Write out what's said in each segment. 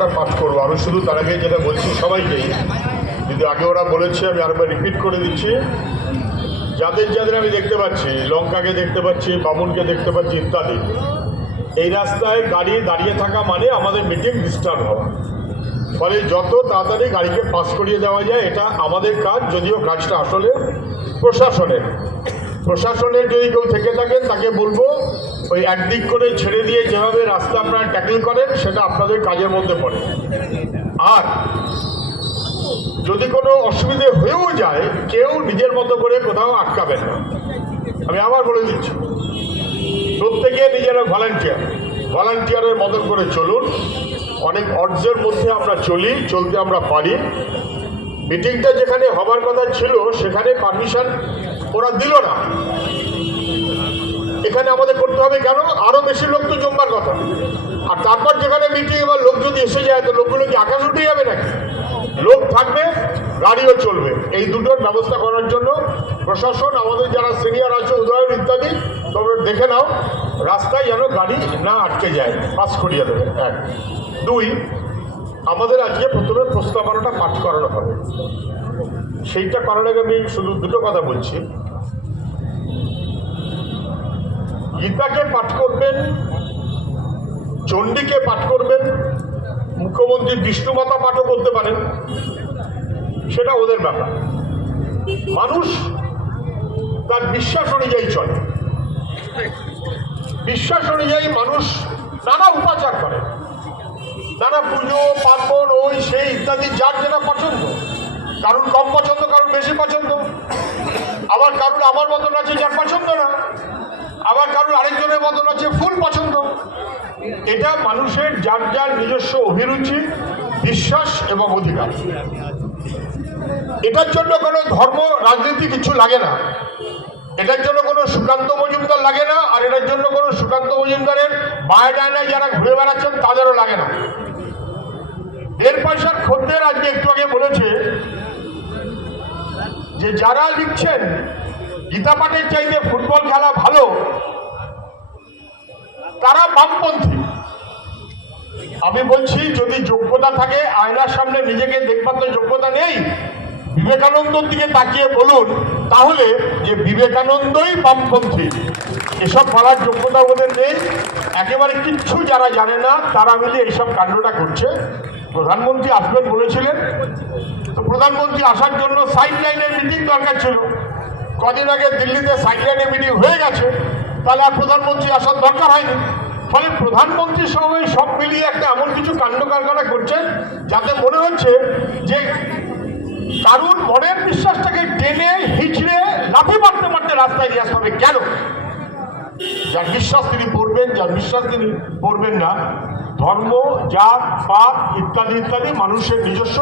প্রস্তাবনাটা পাঠ করব। আমি শুধু তার আগে যেটা বলছি সবাইকেই যদি আগে ওরা বলেছে, আমি আরেকবার রিপিট করে দিচ্ছি। যাদের যাদের আমি দেখতে পাচ্ছি, লঙ্কাকে দেখতে পাচ্ছি, বামুনকে দেখতে পাচ্ছি, ইত্যাদি, এই রাস্তায় গাড়ি দাঁড়িয়ে থাকা মানে আমাদের মিটিং ডিস্টার্ব হওয়া। ফলে যত তাড়াতাড়ি গাড়িকে পাস করিয়ে দেওয়া যায়, এটা আমাদের কাজ, যদিও কাজটা আসলে প্রশাসনের। প্রশাসনের যদি কেউ থেকে থাকেন, তাকে বলব ওই একদিক করে ছেড়ে দিয়ে যেভাবে রাস্তা আপনারা ট্যাকেল করেন, সেটা আপনাদের কাজের মধ্যে পড়ে। আর যদি কোনো অসুবিধে হয়েও যায়, কেউ নিজের মতো করে কোথাও আটকাবেন না। আমি আবার বলে দিচ্ছি, প্রত্যেকে নিজেরা ভলান্টিয়ার ভলান্টিয়ারের মতন করে চলুন। অনেক অর্জের মধ্যে আমরা চলি, চলতে আমরা পারি। মিটিংটা যেখানে হবার কথা ছিল, সেখানে পারমিশন ওরা দিল না। এখানে আমাদের করতে হবে কেন? আরও বেশি লোক তো জমবার কথা। আর তারপর যেখানে মিটিং এবার লোক যদি এসে যায়, তো লোকগুলো কি আকাশ উঠে যাবে নাকি? লোক থাকবে, গাড়িও চলবে। এই দুটোর ব্যবস্থা করার জন্য প্রশাসন, আমাদের যারা সিনিয়র আছে, উদয়ন ইত্যাদি, তোমরা দেখে নাও, রাস্তায় যেন গাড়ি না আটকে যায়। পাস করিয়ে দেবে এক। দুই, আমাদের আজকে প্রথমে প্রস্তাবনাটা পাঠ করানো হবে। সেইটা করার আগে আমি শুধু দুটো কথা বলছি। গীতাকে পাঠ করবেন, চণ্ডীকে পাঠ করবেন, মুখ্যমন্ত্রী বিষ্ণুমাতা পাঠও করতে পারেন। সেটা ওদের ব্যাপার। মানুষ তার বিশ্বাস অনুযায়ী চলে। বিশ্বাস অনুযায়ী মানুষ নানা উপাচার করে। নানা পুজো, পার্বণ, ওই, সেই ইত্যাদি যার যেটা পছন্দ। কারুর কম পছন্দ, কারুর বেশি পছন্দ। আবার কারুর আমার মতন আছে যার পছন্দ না। আবার কারোর আরেকজনের মতন আছে, ফুল পছন্দ। এটা মানুষের যার যার নিজস্ব অভিরুচি, বিশ্বাস এবং অধিকার। এটার জন্য কোনো ধর্ম, রাজনীতি কিছু লাগে না। এটার জন্য কোনো সুকান্ত মজুমদার লাগে না, আর এটার জন্য কোনো সুকান্ত মজুমদারের বায়োডায়নায় যারা ঘুরে বেড়াচ্ছেন, তাদেরও লাগে না। এর পয়সার খদ্দের আজকে একটু আগে বলেছে যে, যারা লিখছেন গীতা পাঠের চাইতে ফুটবল খেলা ভালো, তারা বামপন্থী। আমি বলছি, যদি যোগ্যতা থাকে, আয়নার সামনে নিজেকে দেখবার তো যোগ্যতা নেই। বিবেকানন্দর দিকে তাকিয়ে বলুন, তাহলে যে বিবেকানন্দই বামপন্থী, এসব বলার যোগ্যতা ওদের নেই। একেবারে কিচ্ছু যারা জানে না, তারা মিলে এইসব কাণ্ডটা করছে। প্রধানমন্ত্রী আসবেন বলেছিলেন। তো প্রধানমন্ত্রী আসার জন্য সাইড লাইনের মিটিং দরকার ছিল। কদিন আগে দিল্লিতে সাইড লাইনের মিটিং হয়ে গেছে, তাহলে আর প্রধানমন্ত্রী আসার দরকার হয়নি। ফলে প্রধানমন্ত্রীর সঙ্গে সব মিলিয়ে একটা এমন কিছু কাণ্ড কারখানা করছেন যাতে মনে হচ্ছে যে কারুর মনের বিশ্বাসটাকে টেনে হিচড়ে লাফি মারতে মারতে রাস্তায় নিয়ে আসতে কেন? যার বিশ্বাস তিনি পড়বেন যার বিশ্বাস তিনি পড়বেন না, ধর্ম, জাত, পাত, ইত্যাদি ইত্যাদি মানুষের নিজস্ব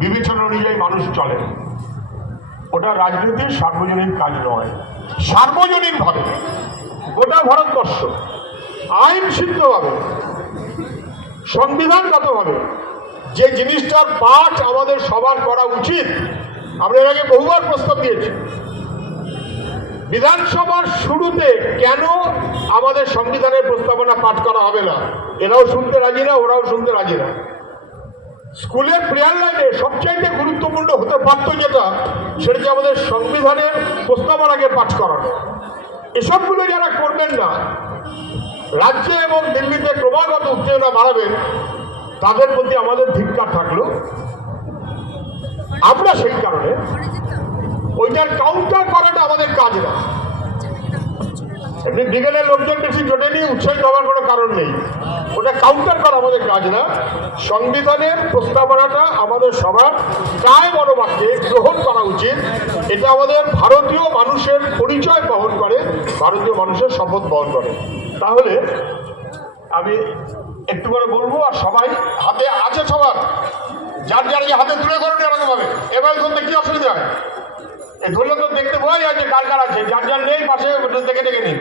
বিবেচনা অনুযায়ী মানুষ চলে। ওটা রাজনীতির সার্বজনীন কাজ নয়। সার্বজনীনভাবে। গোটা ভারতবর্ষ আইন সিদ্ধভাবে সংবিধানগতভাবে যে জিনিসটার পাঠ আমাদের সবার করা উচিত, আমরা এর আগে বহুবার প্রস্তাব দিয়েছি। বিধানসভার শুরুতে কেন আমাদের সংবিধানের প্রস্তাবনা পাঠ করা হবে না? এরাও শুনতে রাজি না, ওরাও শুনতে রাজি না। স্কুলের প্রেয়ার লাইনে সবচাইতে গুরুত্বপূর্ণ হতে পারত যেটা, সেটাকে আমাদের সংবিধানের প্রস্তাবনাকে পাঠ করানো। এসবগুলো যারা করবেন না, রাজ্যে এবং দিল্লিতে ক্রমাগত উত্তেজনা বাড়াবেন, তাদের প্রতি আমাদের ধিক্কার থাকল। আমরা সেই কারণে ওইটার কাউন্টার করাটা আমাদের ব্রিগেডের লোকজন বেশি জোটে নিয়ে উৎসাহিত হওয়ার কোনো কারণ নেই। ওটা কাউন্টার করা আমাদের কাজ না। সংবিধানের প্রস্তাবনাটা আমাদের সবার প্রায় মনোবাক্যে গ্রহণ করা উচিত। এটা আমাদের ভারতীয় মানুষের পরিচয় বহন করে, ভারতীয় মানুষের শপথ বহন করে। তাহলে আমি একটু করে বলব, আর সবাই হাতে আছে সবার। যার যার যে হাতে তুলে ধরুন এরকম হবে এবার করতে কি অসুবিধা ধরলে তো দেখতে যায় যে কার কার আছে। যার যার নেই, পাশে দেখে দেখে নিন।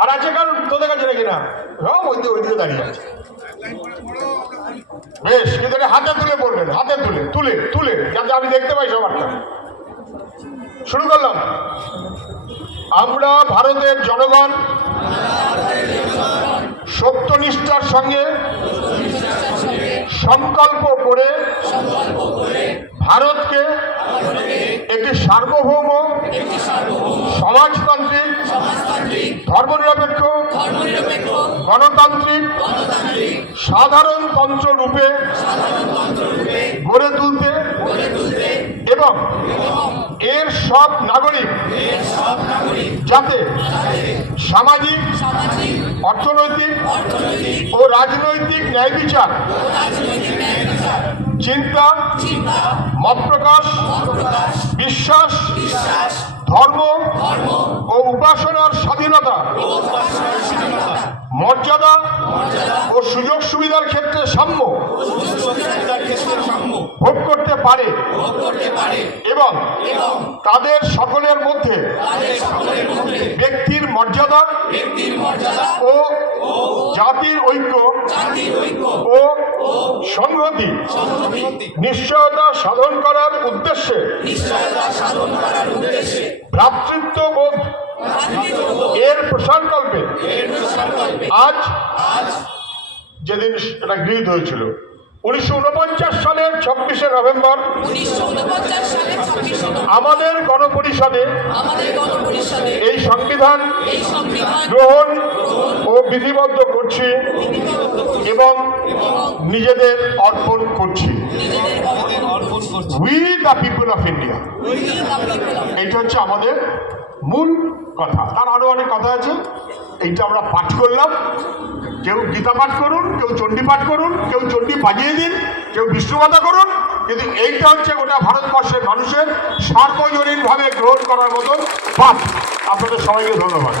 আর আছে কারণ তোদের কাছে নাকি না হ্যাঁ ওই দিকে ওইদিকে দাঁড়িয়ে আছে। বেশ, কিন্তু হাতে তুলে পড়বেন হাতে তুলে তুলে তুলে, যাতে আমি দেখতে পাই সবারটা। শুরু করলাম। আমরা ভারতের জনগণ, সত্যনিষ্ঠার সঙ্গে, সংকল্প করে ভারতকে একটি সার্বভৌম সমাজতান্ত্রিক, ধর্মনিরপেক্ষ, গণতান্ত্রিক সাধারণতন্ত্র রূপে গড়ে তুলতে এবং এর সব নাগরিক যাতে সামাজিক, অর্থনৈতিক ও রাজনৈতিক ন্যায় বিচার চিন্তা মত প্রকাশ বিশ্বাস ধর্ম ও উপাসনার স্বাধীনতা। মর্যাদা ও সুযোগ সুবিধার ক্ষেত্রে সাম্য ভোগ করতে পারে। এবং তাদের সকলের মধ্যে ব্যক্তির মর্যাদা ও জাতির ঐক্য ও সংহতি নিশ্চয়তা সাধন করার উদ্দেশ্যে ভ্রাতৃত্ববোধ এর প্রসারকল্পে আজ যেদিন এটা গৃহীত হয়েছিল উনিশশো উনপঞ্চাশ সালের ছাব্বিশে নভেম্বর আমাদের গণপরিষদে এই সংবিধান গ্রহণ ও বিধিবদ্ধ করছি এবং নিজেদের অর্পণ করছি। We the people of India এইটা হচ্ছে আমাদের মূল কথা। তার আরও অনেক কথা আছে। এইটা আমরা পাঠ করলাম। কেউ গীতা পাঠ করুন কেউ চণ্ডী পাঠ করুন কেউ চণ্ডী বাজিয়ে দিন কেউ বিষ্ণুমাতা করুন কিন্তু এইটা হচ্ছে গোটা ভারতবর্ষের মানুষের সার্বজনীনভাবে গ্রহণ করার মতন পাঠ আপনাদের সবাইকে ধন্যবাদ।